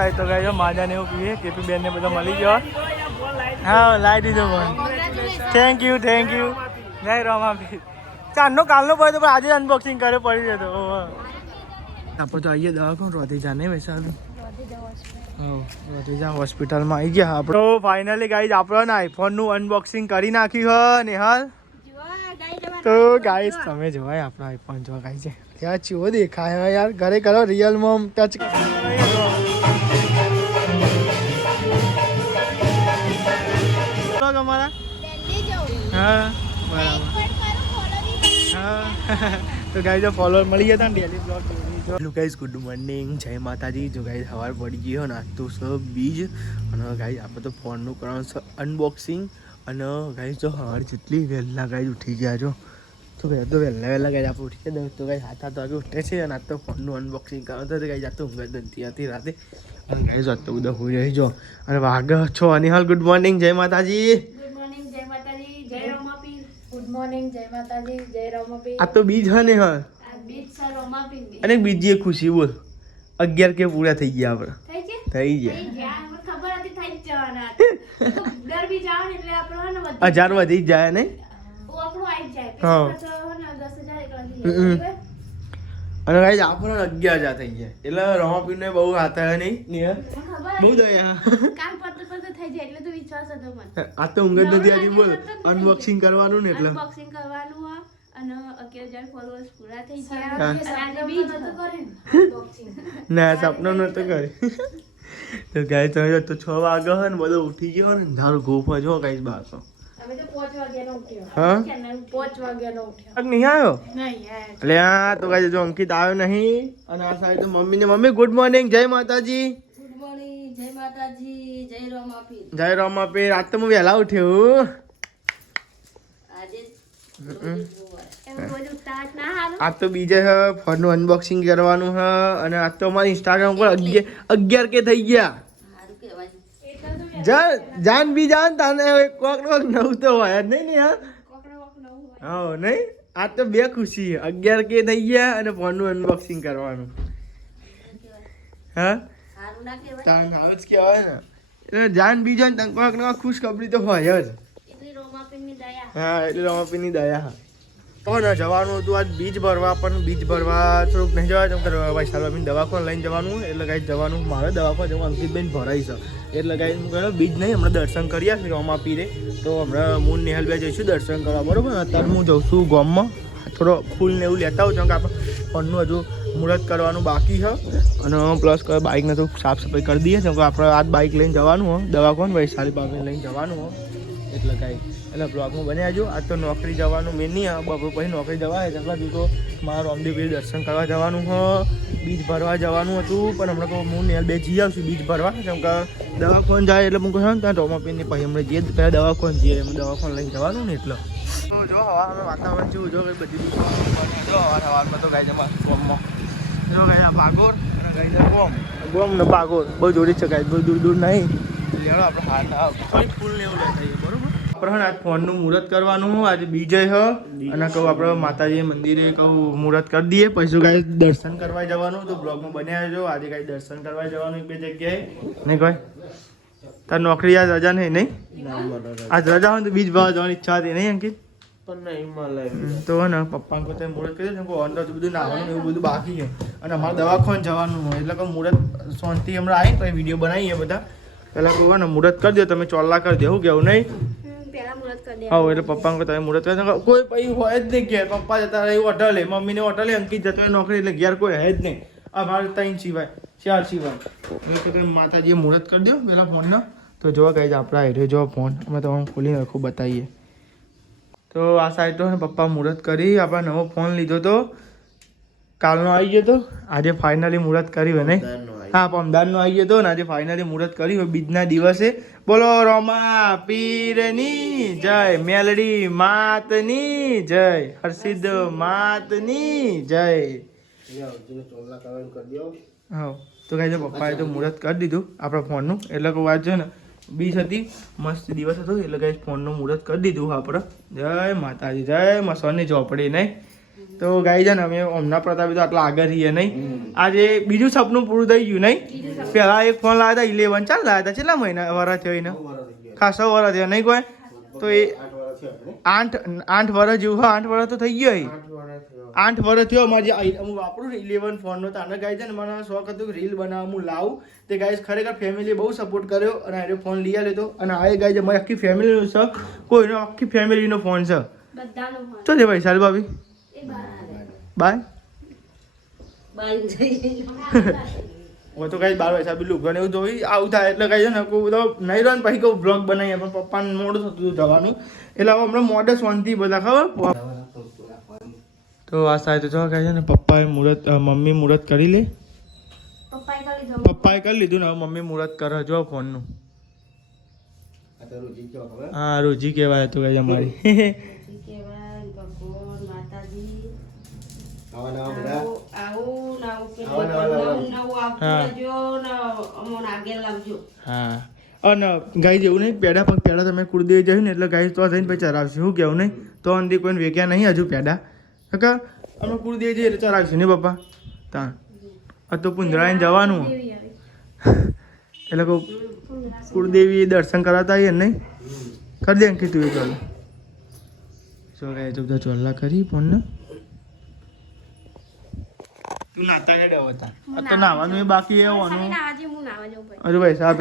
તો ગાઈસ માજા ને એવું પીએ કેપી બેન ને બધા મળી ગયો. હા લાઈ દીધો ફોન. થેન્ક યુ જય રમાપીર. ચાંદનો કાલનો પડ્યો તો આજે અનબોક્સિંગ કરે પડી જતો. આપણે તો આવીએ દવાખાને રોધીજા નહીં વૈસાલું. રોધીજા હોસ્પિટલમાં આવી ગયા આપણે. તો ફાઇનલી ગાઈસ આપણે આઈફોનનું અનબોક્સિંગ કરી નાખ્યું ને હાલ. તો ગાઈસ તમે જોવાય આપણો આઈફોન જો ગાઈસ છે ત્યાં ચેવો દેખાય યાર. ઘરે કરો રિયલમાં ટચ તમારા. હા બરાબર. હા તો ગાઈસ ફોલોઅર મળી ગયા હતા ને daily blog. Hello guys good morning જય માતાજી. જો ગાઈસ સવાર પડી ગયો ને આજ તો સબ બીજ અને ગાઈસ આપણે તો ફોનનું કરવાનું છે અનબોક્સિંગ. અને ગાઈસ જો સવાર જેટલી વહેલા ગાઈસ ઉઠી ગયા છો તો ગાઈસ તો વહેલા ગાઈસ આપણે ઉઠી ગયા તો ગાઈસ 7 વાગે ઉઠે છે અને આજ તો ફોનનું અનબોક્સિંગ કરવાનું તો ગાઈસ આજ તો ઊંઘ જ નથી આવતી રાતે. અને ગાઈસ આજ તો બધા હોઈ રહી જો અને વાગે છો અનિહાલ ગુડ મોર્નિંગ જય માતાજી. ગુડ મોર્નિંગ જય માતાજી જય રમાપીર. ગુડ મોર્નિંગ જય માતાજી જય રમાપીર. આ તો બીજ હે ને હા અને બીજી એક ખુશી બોલ 11 કે પૂરા થઈ ગયા આપણે. થઈ ગયા ખબર હતી થઈ જ જવાના. દર બી જાવ ને એટલે આપણો ને 1000 વધી જાય ને. ઓ આપણો આવી જાય. હા 10000 એકલા. અને ગાઈસ આપણો 11000 થઈ ગયા એટલે રમાપીર ને બહુ હાથ આવે નહીં નિયર બહુ દયા કામ પત થઈ જાય એટલે તો વિશ્વાસ હતો મને. આ તો ઊંઘ જ નથી આવી બોલ અનબોક્સિંગ કરવાનું ને એટલે અનબોક્સિંગ કરવાનું અને 11000 ફોલોઅર્સ પૂરા થઈ ગયા અને આજે બીજ નતો કરે અનબોક્સિંગ. ના સપનો નતો કરે. તો ગાઈસ તમે તો 6 વાગે હે ને બધો ઉઠી ગયો ને ધારો ગોફા જો ગાઈસ બાર તો અમે તો 5 વાગ્યાનો ઉઠ્યો. હા 5 વાગ્યાનો ઉઠ્યો. નહીં આવ્યો નહીં યાર. એટલે આ તો ગાઈસ જો અંકિત આવ્યો નહીં અને આ સાઈડ તો મમ્મી ગુડ મોર્નિંગ જય માતાજી. ગુડ મોર્નિંગ જય માતાજી જય રમાપીર. જય રમાપીર. આજ તો હું વહેલા ઉઠ્યો આજે આજ તો બીજે ફોનનું અનબોક્સિંગ કરવાનું છે અને આજ તો અમારા ઇન્સ્ટાગ્રામ પર 11 કે થઈ ગયા. જાન બી જાન તાને કોક નવું તો હોય જ નહીં ને હા નહીં. આજ તો બે ખુશી 11 કે થઈ ગયા અને ફોનનું અનબોક્સિંગ કરવાનું. હા તાન આવે જ કહેવાય ને એટલે જાન બી જાન તને કોક ખુશ ખબરી તો હોય જ. હા એટલે રમાપીરની દયા. પણ જવાનું હતું આજ બીજ ભરવા પણ બીજ ભરવા થોડુંક નહીં જવાય કેમ કે ભાઈ સાલવાબીન દવાખાને લઈને જવાનું એટલે કાંઈ જવાનું મારે દવાખાને જવાનું અંકિતબેન ભરાઈ છે એટલે કાંઈ હું કહ્યું બીજ નહીં હમણાં દર્શન કરી આવીએ રમાપીરે. તો હમણાં હું નેહલભાઈ જઈશું દર્શન કરવા બરાબર. અત્યારે હું જઉં છું ગામમાં થોડો ફૂલ ને એવું લેતા આવું છું કે આપણે ફોનનું હજુ મુહૂર્ત કરવાનું બાકી છે અને પ્લસ બાઇકને તો સાફ સફાઈ કરી દઈએ કેમ કે આપણે આજ બાઇક લઈને જવાનું હોય દવાખાને વૈશાલી બાબીને લઈને જવાનું હોય એટલે કાંઈ એટલે બ્લોગમાં બન્યા આવજો. આજ તો નોકરી જવાનું મેં નહીં બપોર પછી નોકરી જવાય એટલે હજુ તો મારા રામદેવપીર દર્શન કરવા જવાનું હોય બીજ ભરવા જવાનું હતું પણ હમણાં તો હું નેલ બે જઈ આવશું બીજ ભરવા કેમ કે દવાખાને જાય એટલે હું કહું ત્યાં રોમાપીરની પછી હમણાં જઈએ પહેલાં દવાખાને જઈએ એમ દવાખાને લઈને જવાનું ને એટલે જો હવામાં વાતાવરણ જેવું જો બધી જો હવામાં તો ગાય જમા ગોમમાં જો ગાય પાગોર અને ગાય ગોમ ને પાગોર બહુ જોડી છે ગાય બહુ દૂર નહીં લેવડો આપણે હાથ ફૂલ ને એવું લેતા જઈએ બરોબર. આપણે આજ ફોનનું મુહૂર્ત કરવાનું આજે બીજે હ અને કહું આપણે માતાજી મંદિરે કહું મુહૂર્ત કરી દઈએ પછી કાંઈ દર્શન કરવા જવાનું તો બ્લોગમાં બન્યા રહેજો. આજે કાંઈ દર્શન કરવા જવાનું એક બે જગ્યાએ નહીં કોઈ તાર નોકરી આજ રજા નહીં આજ રજા હોય તો બીજ ભાવ જવાની ઈચ્છા હતી નહીં અંકિત તો ને પપ્પા કોઈ મુહૂર્ત કરી દે અંદર બધું નાવાનું એવું બધું બાકી છે અને અમારે દવાખાને જવાનું હોય એટલે કહું મુહૂર્ત શાંતિ હમણાં આવી તો વિડીયો બનાવીએ બધા પહેલાં કહું ને મુહૂર્ત કરી દો તમે ચોલ્લા કરી દો એવું કેવું નહીં. હા એટલે પપ્પા તમે મુહૂર્ત કરી કોઈ પછી હોય જ નહીં ઘેર પપ્પા જતા રહે હોટલે મમ્મીને હોટલે અંકિત જતો હોય નોકરી એટલે ઘેર કોઈ હે જ નહીં. આ મારે 3 સિવાય 4 સિવાય એટલે તમે માતાજીએ મુહૂર્ત કરી દો પહેલાં ફોનનો તો જોવા ગઈ આપણા હેરે જો ફોન અમે તમને ખોલીને આખું બતાવીએ. તો આ સાઈડ તો પપ્પા મુહૂર્ત કરી આપણે નવો ફોન લીધો તો કાલનો આવી ગયો તો આજે ફાઇનલી મુહૂર્ત કર્યું નહીં. હા અમદાવાદનો આવી ગયો તો ને આજે ફાઇનલી મુહૂર્ત કર્યું બીજના દિવસે. બોલો રમાપીરની જય મેલડી માતની જય હર્ષિદ માતની જય. હા તો કહે છે પપ્પાએ તો મુહૂર્ત કરી દીધું આપણા ફોનનું એટલે કહું વાત છે ને બીજ હતી મસ્ત દિવસ હતો એટલે કંઈ ફોનનું મુહૂર્ત કરી દીધું આપણે. જય માતાજી જય મસવાની ચોપડી નહીં તો ગાઈ છે ને અમે હમણાં પ્રતાપે તો આટલા આગળ રહીએ નહીં. આજે બીજું સપનું પૂરું થઈ ગયું નહીં. પેલા એક ફોન લાવ્યા હતા 11 ચાલ લાવ્યા હતા કેટલા મહિના વરસ થયો એને ખાસો વરસ થયો નહીં કોઈ તો એ 8 વર્ષ જેવું. હા 8 વર્ષ તો થઈ ગયો. 8 વર્ષ થયો અમારે હું વાપરું ને 11 ફોનનો. તો આને ગાઈ છે ને મને શોખ હતું કે રીલ બનાવવા હું લાવું. તે ગાઈસ ખરેખર ફેમિલીએ બહુ સપોર્ટ કર્યો અને આ ફોન લઈ આવ્યો હતો. અને આ ગાઈ છે મારી આખી ફેમિલીનો છે, કોઈનો આખી ફેમિલીનો ફોન છે. તો છે ભાઈ સાલ ભાભી બાય હું તો કઈ 12 વાગ્યા બી લુગડો એવું જોઈ આવું થાય એટલે કઈ છે ને કોઈ બધો નહીં રહ્યો ને પછી કહું બ્લોગ બનાવીએ પણ પપ્પાને મોડું થતું હતું જવાનું એટલે હવે હમણાં મોડે શાંતિ બધા ખબર. તો આ સાહેબ તો કહે છે ને પપ્પાએ મુહૂર્ત મમ્મી મુહૂર્ત કરી લે. પપ્પાએ કરી લીધું ને હવે મમ્મી મુહૂર્ત કરે જો ફોનનું. હા રોજી કહેવાય તો કઈ અમારી હા અને ગાય જેવું નહીં પેડા પણ પેડા તમે કુળદેવી જઈ ને એટલે ગાય તો થઈને પછી ચરાવશે. શું કેવું નહીં તો અંધી કોઈને વેક્યા નહીં હજુ પેડા કાકા અમે કુળદેવી જઈએ એટલે ચરાવશું નહીં પપ્પા. ત્યાં તો પુંજરાઈને જવાનું એટલે કહું કુળદેવી દર્શન કરાતા આવીએ નહીં કરી દે કીધું એ ચાલો. શું ગાય તો બધા ચોલ્લા કરી ફોન ને તું નાતા હેડ આવતા તો નાવાનું એ બાકી આવવાનું. અરે ભાઈ સાહેબ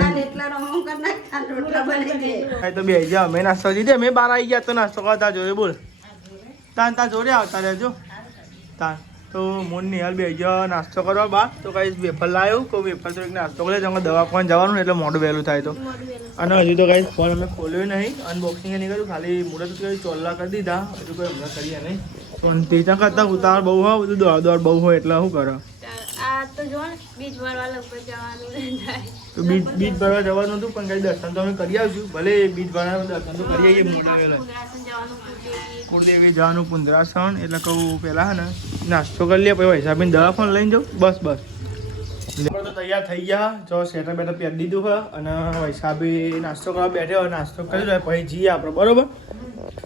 તો બે જા અમે નાસ્તો દીધે અમે 12 આવી ગયા તો નાસ્તો કરતા જોઈએ બોલ તા જોડે આવતા રહેજો. તા તો મોન નિહાલ બે ગયા નાસ્તો કરવા બા તો કઈ વેફર લાવ્યો કોઈ વેફર તો એક નાસ્તો કરે તમે દવાખાને જવાનું એટલે મોડું વહેલું થાય તો. અને હજુ તો કઈ ફોન અમે ખોલ્યો નહીં અનબોક્સિંગ નહીં કર્યું ખાલી મુહૂર્ત કઈ ચોલ્લા કરી દીધા હજુ કોઈ હમણાં કરીએ નહીં. પણ તેના કરતા ઉતાવળ બહુ હોય બધું દોડ બહુ હોય એટલે શું કરો તો બીજ ભરવા જવાનું હતું પણ કઈ દર્શન તો અમે કરી આવશું ભલે બીજ ભરવા દર્શન તો કરી આવીએ મોટા વહેલા. કુળદેવી જવાનું પુંજરાસણ એટલે કહું પેલા હે ને નાસ્તો કરી લે પછી હિસાબીને દવા પણ લઈને જાઉં બસ તો તૈયાર થઈ ગયા જો સ્વેટર બેટર પહેરી દીધું હોય અને વૈસાબી નાસ્તો કરવા બેઠે હોય નાસ્તો કરી લો પછી જઈએ આપણે બરોબર.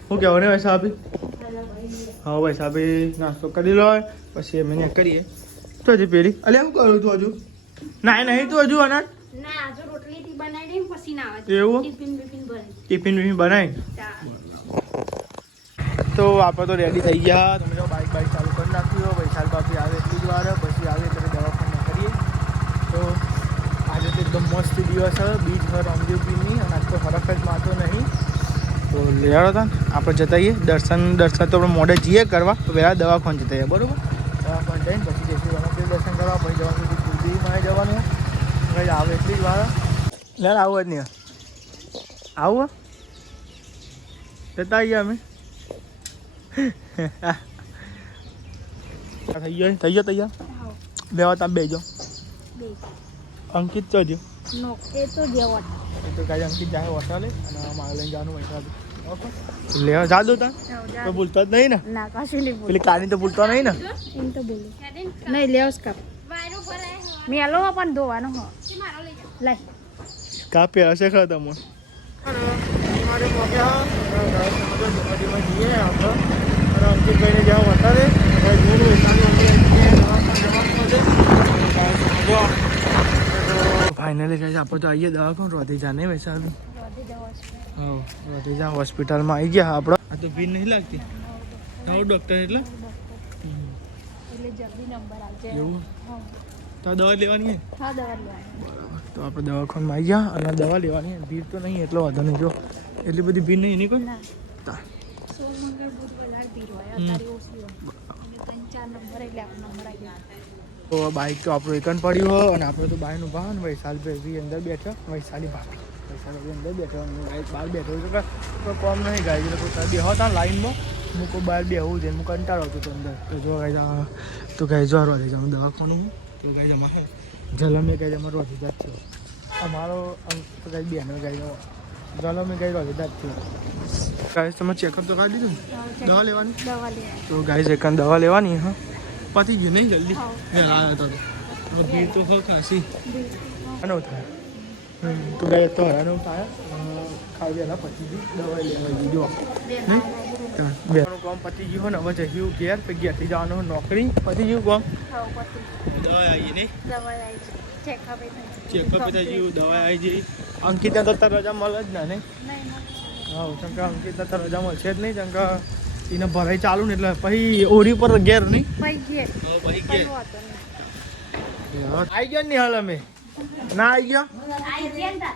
શું કહેવું ને વૈસાબી હા વૈસાબી નાસ્તો કરી લો પછી અમે કરીએ તો હજી પેલી અલે શું કરું તું હજુ ના નહીં તું હજુ અનાજ એવું ટિફિન બીફિન બનાવી તો આપણે તો રેડી થઈ ગયા. તમે જો બાઇક ચાલુ કરી નાખ્યું વૈશાલ બાપી આવે એટલી જ વાર પછી આવે એટલે દવાખાને કરીએ. તો આજે તો એકદમ મસ્ત દિવસ છે બીજ ભર અમદેવપીરની અને આજ તો ફરક જ માતો નહીં તો લેવાડો હતા ને આપણે જતા રહીએ દર્શન તો આપણે મોડે જઈએ કરવા તો પહેલાં દવાખાને જતા રહીએ બરાબર. દવાખાને જઈને પછી જઈશું રમતદેવ દર્શન કરવા પછી જવાનું સુધી કુલદેવીમાં જવાનું કંઈ આવે એટલી જ વાર લેર આવું જ નહીં આવું જતા આવીએ અમે થઈ ગયો તૈયાર બેવા તમે બેજો અંકિત તો જો તો કાંઈ અંકિત જાય હોટલે અને મારે લઈને જવાનું પૈસા ઓકે લેવા જા દો તા તો ભૂલતો જ નહીં ને પેલી કાની તો ભૂલતો નહીં ને નહીં લેવસ કપ મેલો પણ ધોવાનો હો લઈ કા પહેલા છે ખરા તમે જઈએ આપણે અંકિતભાઈને જ્યાં વટારે ફાઇનલી કહે છે આપણે તો આવીએ દવાખાને રોધીજા નહીં વૈસા હા રોધીજા હોસ્પિટલમાં આવી ગયા આપણે. આ તો ભીડ નહીં લાગતી નવું ડૉક્ટર એટલે એવું તો દવા લેવાની બરાબર. તો આપણે દવાખાનમાં આવી ગયા અને દવા લેવાની ભીડ તો નહીં એટલો વધુ નહીં જો એટલી બધી ભીડ નહીં કોઈ તો બાઇક તો આપણું એકન પડ્યું હોય અને આપણે તો બહારનું ભાવ વૈશાલ ભાઈ અંદર બેઠો વૈશાલી ભાભી અંદર બેઠો બાઇક બહાર બેઠો છે તો કોમ નહીં ગાય એટલે કોઈ બેહો હતા લાઈનમાં હું કોઈ બહાર બેહવું છે હું કંટાળો હતો તો અંદર તો જો ગાય તો ગાય જો રોધી જાઉં દવાખાનું તો ગાય અમારે જલમે ગાય અમારો રોધીદા જ થયો અમારો તો ગાય બેનો ગાય જલમે ગાય રોધીદા જ થયો. ગાય તમે ચેકઅપ તો કાઢી દીધું દવા લેવાની તો ગાય એકન દવા લેવાની હા પતી ગયું નહીં જલ્દી આવ્યો તો ભીડ તો હો ખાસી આનો થાય તો ગાય તો હરાનો થાય ખાઈ ગયેલા પછી દવા લેવા દીધો નહીં બે કોમ પતી ગયું ને હવે જઈયું ઘેર પછી ઘેરથી જવાનું નોકરી પતી ગયું કોમ દવા આવી નહીં ચેકઅપ થઈ ગયું દવા આવી જઈ અંકિતા તો રજા મળે જ ને હા ચંકા અંકિતા તો રજા મળશે જ નહીં ચંકા એને ભરાઈ ચાલુ ને એટલે પછી ઓરી પર ઘેર નહીં આવી ગયા ને હાલ અમે ના આવી ગયા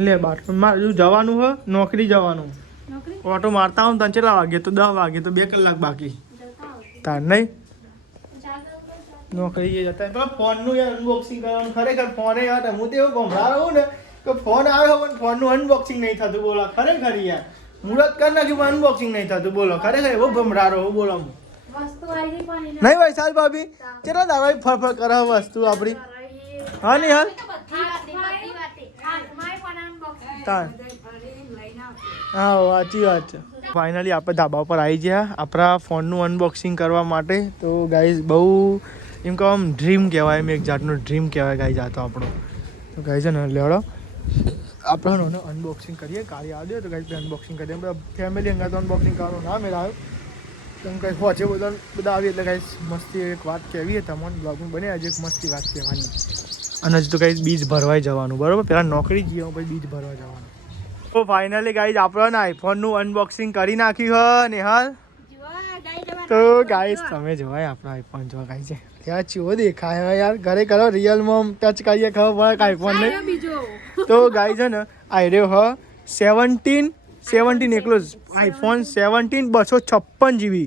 લે બાર મારે જવાનું હોય નોકરી જવાનું ઓટો મારતા હું તને કેટલા વાગે તો 10 વાગે તો 2 કલાક બાકી તાર નહીં નોકરી જતા પેલા ફોનનું યાર અનબોક્સિંગ કરવાનું ખરેખર ફોને યાર હું તો એવું ગમરાવ રહું ને કે ફોન આવ્યો પણ ફોનનું અનબોક્સિંગ નહીં થતું બોલો ખરેખર યાર મુહૂર્ત કરી નાખ્યું પણ અનબોક્સિંગ નહીં થતું બોલો ખરેખર એવો ગમરારો હું બોલો નહીં ભાઈ સાલ ભાભી કેટલા દાવા ફરફર કરે વસ્તુ આપણી હા નહીં હાલ હા સાચી વાત છે ફાઇનલી આપણે ધાબા પર આવી ગયા આપણા ફોનનું અનબોક્સિંગ કરવા માટે તો ગાઈઝ બહુ એમ કહો આમ ડ્રીમ કહેવાય એમ એક જાતનું ડ્રીમ કહેવાય ગાઈઝ આ તો આપણો તો ગાઈઝ છે ને લેવડો આપણે અનબોક્સિંગ કરીએ કાળી આવી તો ગાઈઝ અનબોક્સિંગ કરીએ બધા ફેમિલી અંગા તો અનબોક્સિંગ કરવાનું ના મેળ આવ્યો તમે કંઈ પહોંચે બધા આવી એટલે ગાઈઝ મસ્તી એક વાત કહેવી તમને બ્લોગમાં બને આજે એક મસ્તી વાત કહેવાની અને હજુ તો ગાઈઝ બીજ ભરવાઈ જવાનું બરાબર પહેલાં નોકરી જઈએ પછી બીજ ભરવા જવાનું તો ફાઇનલી ગાઈઝ આપણને આઈફોનનું અનબોક્સિંગ કરી નાખ્યું હ નિહાલ તો ગાઈઝ તમે જોવાય આપણો આઈફોન જોવા ગાઈઝ ત્યાં ચેવો દેખાય યાર ઘરે કરો રિયલમાં ટચ કરીએ ખબર પડે આઈફોન નહીં તો ગાઈઝ છે ને આઈડિયો હ 17 એકલો આઈફોન 17 256 GB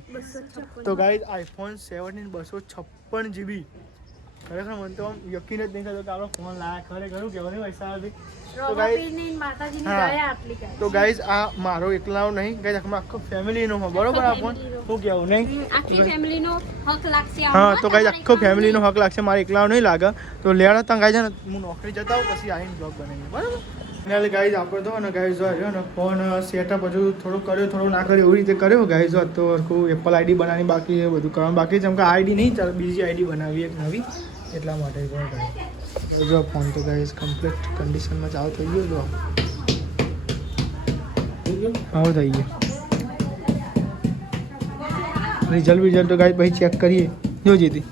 તો ગાઈઝ આઈફોન 17 256 GB ખરેખર મને તો યકીન જ નહીં થતો કે આપણો ફોન લાયા ખરેખર કહેવાનું પૈસા હતી તો ગાઈઝ આ મારો એકલાનો નહીં ગાઈઝ આખો ફેમિલીનો હોય બરોબર આ ફોન શું કહેવું નહીં આખી ફેમિલીનો હક લાગશે હા તો ગાઈઝ આખો ફેમિલીનો હક લાગશે મારે એકલાનો નહીં લાગે તો લેડા તાં ગાઈઝ ને હું નોકરી જતા હોઉં પછી આવીને બ્લોગ બનાવીએ બરાબર એટલે ગાઈઝ આપણે તો ને ગાઈઝ હોય ને ફોન સેટઅપ હજુ થોડું કર્યો થોડું ના કર્યો એવી રીતે કર્યો ગાઈઝ હોત તો એપલ આઈડી બનાવવાની બાકી એ બધું કરવાનું બાકી જેમ કે આઈડી નહીં ચાલે બીજી આઈડી બનાવીએ એક નવી એટલા માટે જો ફોન તો ગાઈઝ કમ્પ્લીટ કન્ડિશનમાં ચાલુ થઈ ગયો જો હા થઈ ગયો રિઝલ્ટ તો ગાઈઝ પછી ચેક કરીએ જો જીતી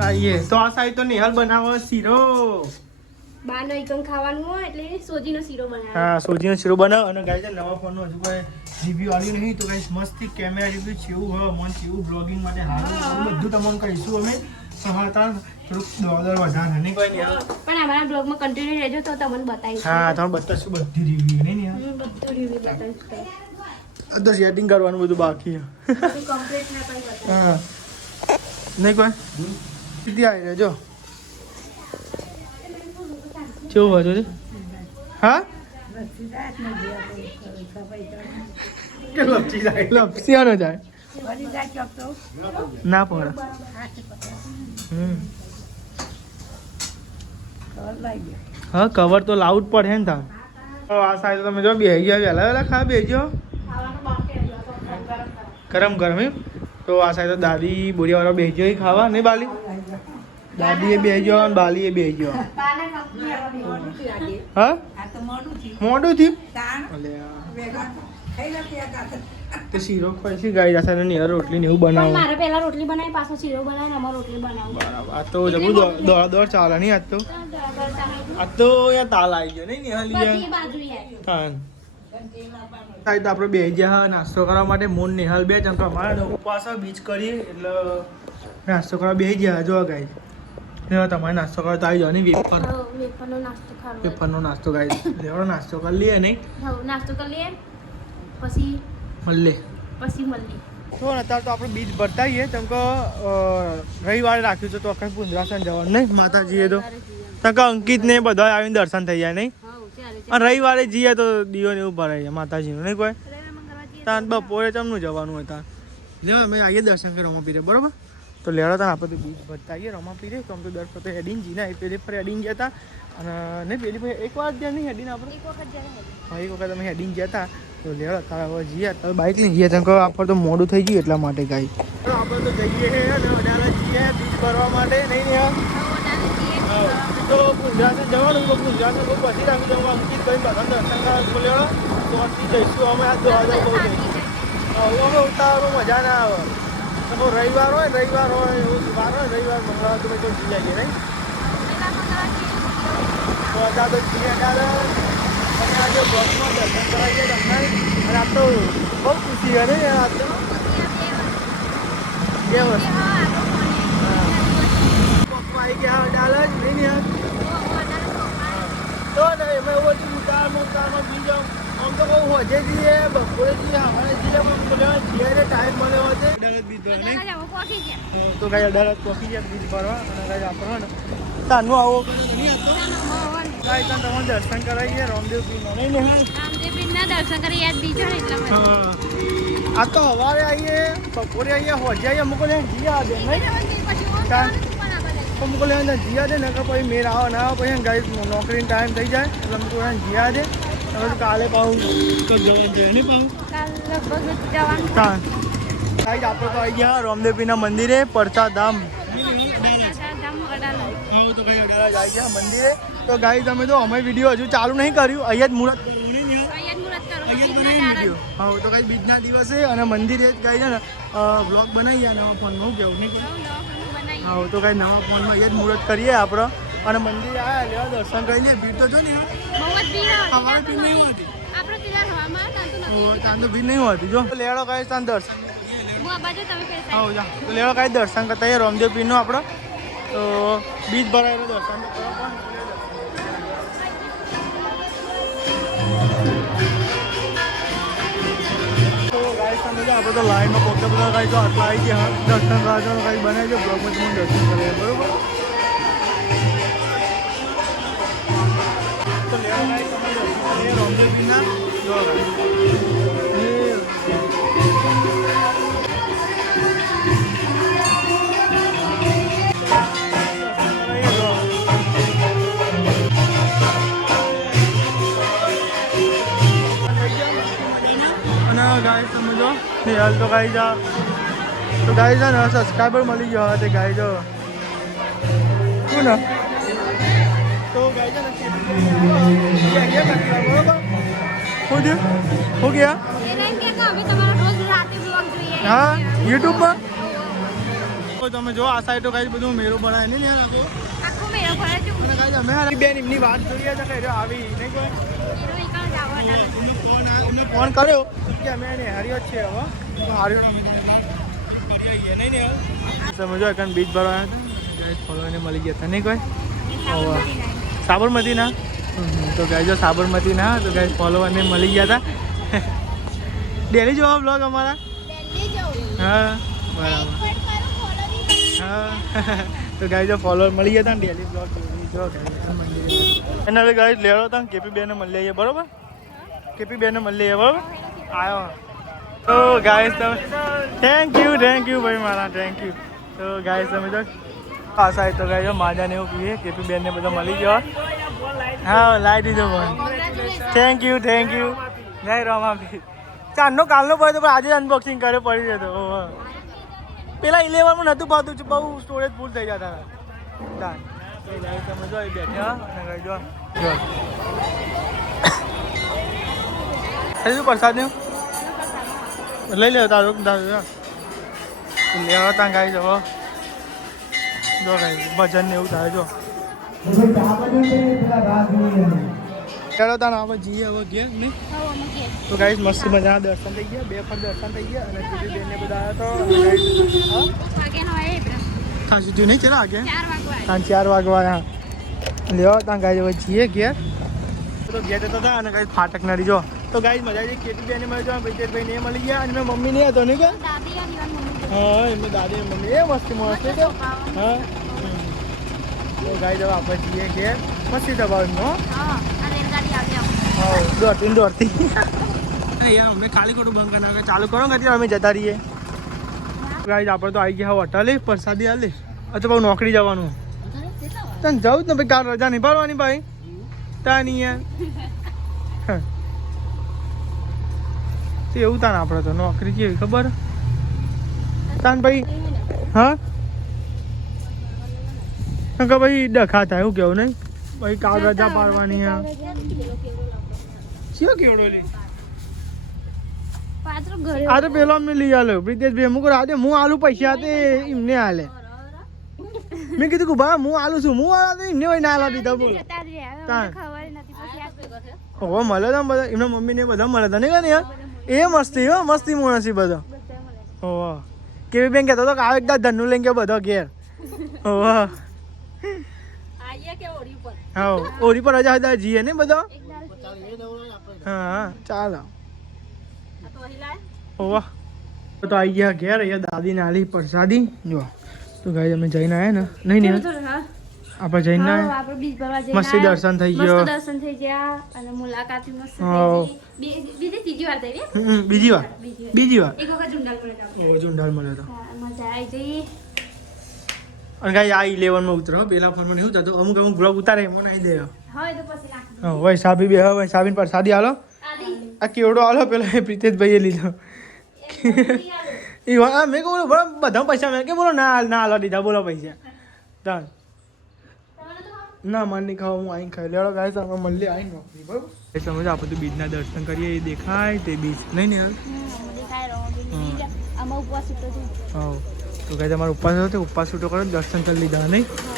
આવીએ તો આ સાઈડ તો નિહાલ બનાવો શીરો બાનો એકમ ખાવાનું હોય એટલે સોજીનો શીરો બનાવે હા સોજીનો શીરો બનાવ અને ગાઈઝ નવા ફોનનું હજુ કોઈ રિવ્યુ આવ્યું નહીં તો ગાઈઝ મસ્તી કેમેરા રિવ્યુ જેવું હોય મન જેવું બ્લોગિંગ માટે હારું બધું તમને કહીશું અમે સહાયતા થોડુંક દોડ વધારે નહીં કોઈ નહીં પણ અમારા બ્લોગમાં કન્ટિન્યુ રહેજો તો તમને બતાવીશું હા તમને બતાવીશું બધી રિવ્યુ નહીં ને બધું રિવ્યુ બતાવીશું તો સેટિંગ કરવાનું બધું બાકી બધું કમ્પ્લીટ ને પણ બતાવીશું હા નહીં કોઈ સીધી આવી રહેજો કેવું હતું હા કે લપસી જાય લપસીનો જાય ના પડે હા કવર તો લાવું જ પડે ને તાર આ સાઈડ તમે જો બેસી ગયા વહેલા વહેલા ખા બેસજો ગરમ ગરમ એમ તો આ સાઈડ તો દાદી બોરિયાવાળા બેસજો ખાવા નહીં બાલી દાદી એ બેસજો અને બાલી એ બેસજો હા મોડું થયું તે શીરો ખોઈ છે ગાઈ જશે ને રોટલી ને એવું બનાવો મારે પહેલા રોટલી બનાવી પાછો શીરો બનાવી ને અમાર રોટલી બનાવું બરાબર આ તો જબુ દોડ ચાલે નહીં આજ તો યાર તાલ આવી ગયો નહીં નિહાલી બધી બાજુ યાર હા સાઈડ તો આપણે બે ગયા નાસ્તો કરવા માટે મોન નિહાલ બે ચમ કે અમારે ઉપવાસ બીચ કરીએ એટલે નાસ્તો કરવા બે ગયા જો ગાઈ તમારે નાસ્તો કરવા તો આવી જાવ નહીં વેફરનો નાસ્તો ગાઈ લેવાનો નાસ્તો કરી લઈએ નહીં નાસ્તો કરી લઈએ પછી મળીએ તો અત્યારે તો આપણે બીજ ભરતા આવીએ કેમ કે રવિવારે રાખ્યું છે તો આખા પુંજરાસન જવાનું નહીં માતાજીએ તો કેમ કે અંકિત ને બધા આવીને દર્શન થઈ જાય નહીં અને રવિવારે જઈએ તો દીવો ને એવું ભરાય જાય માતાજીનું નહીં કોઈ ત્યાં બપોરે ચમનું જવાનું હોય ત્યાં લેવા અમે આવીએ દર્શન કરી રમાપીરે બરોબર તો લેવા ત્યાં આપણે તો બીજ ભરતા આવીએ રમાપીરે તો આમ તો દર વખતે હેડીને જઈને પેલી ફરી હેડીને ગયા હતા અને નહીં પેલી ફરી એક વાર જ્યાં નહીં હેડીને આપણે હા એક વખત અમે હેડીને ગયા હતા તો લેવા તારા હવે જઈએ તારે બાઇક લઈને જઈએ કેમ કે આપણે તો મોડું થઈ ગયું એટલા માટે ગાઈ આપણે તો જઈએ જઈએ બીજ ભરવા માટે નહીં તો ગુજરાતે જવાનું તો ગુજરાતને બહુ બધી રાખી જવું અંકિત ભાઈ બધા દર્શન કરવા બોલ્યો તો અતિ જઈશું અમે આ 2000 બહુ જઈશું અમે ઉતારવાનું મજા ના આવે તો રવિવાર હોય એવું વાર હોય રવિવાર મંગળવાર તો તો જઈ જઈએ નહીં તો અત્યારે તો જઈએ અત્યારે અને આજે બસમાં દર્શન કરાવીએ તમને અને આ તો બહુ ખુશી છે ને આ તો 2 વર્ષ આવી ગયા ડાલ જ નહીં યાર તો ને એમાં એવું હતું ઉતારમાં બીજો આમ તો બહુ હોજે જઈએ બપોરે જઈએ હવારે જઈએ પણ જઈએ ટાઈમ મળ્યો હતો તો કાંઈ અડાલત પહોંચી ગયા બીજ ભરવા અને કાંઈ આપણો ને તાનું આવો નહીં હતો કાંઈ ત્યાં તમારે દર્શન કરાવીએ રામદેવ પીરના નહીં ને દર્શન કરી યાદ બીજો ને એટલા હા આ તો સવારે આવીએ બપોરે આવીએ હોજે આવીએ અમુક જઈએ આવે નહીં અમુક જીયા દે ને કે પછી મેર આવો ના આવે પછી ગાઈ નોકરીનો ટાઈમ થઈ જાય એટલે અમુક જીયા દે હવે તો કાલે પાઉં તો જવાનું છે નહીં પાઉં કાંઈ આપણે તો આવી ગયા રામદેવપીરના મંદિરે પરચા ધામ હા તો કઈ આવી ગયા મંદિરે તો ગાઈ તમે તો અમે વિડીયો હજુ ચાલુ નહીં કર્યું અહીંયા જ મુહૂર્ત હા તો કઈ બીજના દિવસે અને મંદિરે જ ગાઈ છે ને બ્લોગ બનાવીએ નવા ફોનમાં હું કેવું નહીં હા તો કઈ નવા ફોનમાં એ જ મુહૂર્ત કરીએ આપણે અને મંદિરે આવ્યા લેવા દર્શન કરી લઈએ ભીડ તો જો ને અમારે ભીડ નહીં હોતી ત્યાં તો ભીડ નહીં હોતી જો લેડો કઈ ત્યાં દર્શન હા જા તો લેડો કઈ દર્શન કરતા આવીએ રામદેવ પીરનો આપણો તો બીજ ભરાયેલો દર્શન આપણે તો લાઈનમાં પોતે બધા કાંઈ તો આટલા આવી ગયા દર્શન કરવાનું કાંઈ બનાવી દો બ્લોગમાં તમે દર્શન કરીએ બરોબર તો લેવા કાંઈ તમે દર્શન કરીએ રામદેવપીરના ગાય સમજો ને હાલ તો ગાઈ જા તો ગાઈ જા ને સબસ્ક્રાઈબર મળી ગયો તે ગાઈ જો શું ને તો ગાઈ જા ને હો ગયા હા યુટ્યુબમાં તો તમે જો આ સાઈડ તો ગાઈ બધું મેળો ભરાય નહીં યાર આખો મેળો ભરાય છે અને ગાઈ અમે બેન એમની વાત જોઈએ છે કે આવી નહીં કોઈ ફોન કર્યો કે અમે એને હાર્યો જ છે હવે હાર્યો નહીં ને સમજો એકન બીજ ભરવાના હતા ફોલોને મળી ગયા હતા નહીં કોઈ સાબરમતી ના તો ગાય જો સાબરમતી ના તો ગાય ફોલોવરને મળી ગયા હતા ડેલી જોવા બ્લોગ અમારા હા બરાબર હા તો ગાય જો ફોલોવર મળી ગયા હતા ને ડેલી બ્લોગ જો એને હવે ગાય લેવો હતા કેપી બેને મળી આવીએ બરોબર કેપી બેને મળી આવીએ બરોબર આવ્યો તો ગાઈસ તમે થેન્ક યુ ભાઈ મારા થેન્ક યુ તો ગાઈસ તમે તો આ સાઈડ તો ગાઈસ માજાને એવું પીએ કેપી બેનને બધા મળી ગયો હા લાઈ દીધો ફોન થેન્ક યુ જય રમાભી ચાંદનો કાલનો પડ્યો પણ આજે અનબોક્સિંગ કરે પડી જતો પેલા 11 માં નહોતું પાતું બહુ સ્ટોરેજ ફૂલ થઈ જતા હતા તમે જો બેઠા અને જો શું પ્રસાદ ને લઈ લે તારો લેવા ત્યાં ગાઈ જવો જો ગાઈ ભજન ને એવું થાય જો ચાલો તાર આપણે જઈએ હવે ઘેર નહીં તો ગાઈસ મસ્ત મજાના દર્શન થઈ ગયા 2 પણ દર્શન થઈ ગયા અને કીધી બેનને બધા આવ્યા તો ખાસી થયું નહીં ચલા આગે 4 વાગવા લેવા ત્યાં ગાઈ હવે જઈએ ઘેર તો ઘેર જતા હતા અને ગાઈ ફાટક નડી જો તો ગાઈસ મજા આવી કેટી બેને મળી ગયા ભાઈ ને મળી ગયા અને મેં મમ્મી નહીં હતો ને કે હા એમની દાદી મમ્મી એ મસ્તી મસ્ત છે હા તો ગાઈસ હવે આપણે જઈએ ઘેર મસ્તી દબાવનો હા દોડતી યાર અમને ખાલી ખોટું બંધ કરી નાખે ચાલુ કરો કે અમે જતા રહીએ ગાઈસ આપણે તો આવી ગયા હોટલે પ્રસાદી હાલે અથવા બહુ નોકરી જવાનું તને જવું જ ને ભાઈ કાલ રજા નહીં પાડવાની ભાઈ તા નહીં યાર એવું તાન આપણે તો નોકરી કેવી ખબર તાન ભાઈ હા કે ભાઈ ડખા થાય એવું કેવું નહીં ભાઈ કાલ રજા પાડવાની હા શું કેવડો લે પાત્રો ઘરે આ તો પેલો અમને લઈ આલ્યો પ્રિતેશભાઈ અમુક રાતે હું આલુ પૈસા તે એમને હાલે મેં કીધું કે બા હું આલુ છું હું આલા તો એમને હોય ના આલા દીધા બોલ જતા રહ્યા હવે ખબર નથી પછી આ ઓ મળે તો બધા એમના મમ્મી ને બધા મળે તો નહીં યાર એ મસ્તી હો મસ્તી મોણસી બધા ઓ કેવી બેન કહેતો હતો કે આ એકદમ ધનનું લઈને બધો ઘેર ઓ હા ઓરી પર રજા હતા જીએ ને બધો હા ચાલો ઓવા તો આવી ગયા ઘેર અહીંયા દાદી ને આલી પ્રસાદી જો તો ગાય અમે જઈને આવ્યા ને નહીં આપણે જઈને આપણે બીજ ભરવા જઈને મસ્ત દર્શન થઈ ગયો મસ્ત દર્શન થઈ ગયા અને મુલાકાત મસ્ત થઈ ગઈ બીજી ત્રીજી વાર થઈ ને બીજી વાર એક વખત ઝુંડાલ મળ્યો ઓ ઝુંડાલ મળ્યો તો મજા આવી જઈ અને ગાય આ 11 માં ઉતરો પેલા ફોનમાં એવું થતું અમુક બ્લોગ ઉતારે એમાં નહીં દે હવે તો પછી નાખ હા ભાઈ સાબી બે હવે સાબીન પર સાદી આલો આ કેવડો આલો પેલા પ્રિતેશભાઈએ લીધો એ હા મેં કહું બોલો બધા પૈસા મેં કે બોલો ના આલો દીધા બોલો પૈસા તાન ના મને નહીં ખાવા હું આવીને ખાઈ લેવાડો ગાય તમે મળીએ આવીને નોકરી બરાબર એ સમજ આપણે તો બીજના દર્શન કરીએ એ દેખાય તે બીજ નહીં ને આમાં ઉપવાસ ઉઠો છે હા તો ગાય તમારો ઉપવાસ હતો ઉપવાસ છૂટો કરો દર્શન કરી લીધા નહીં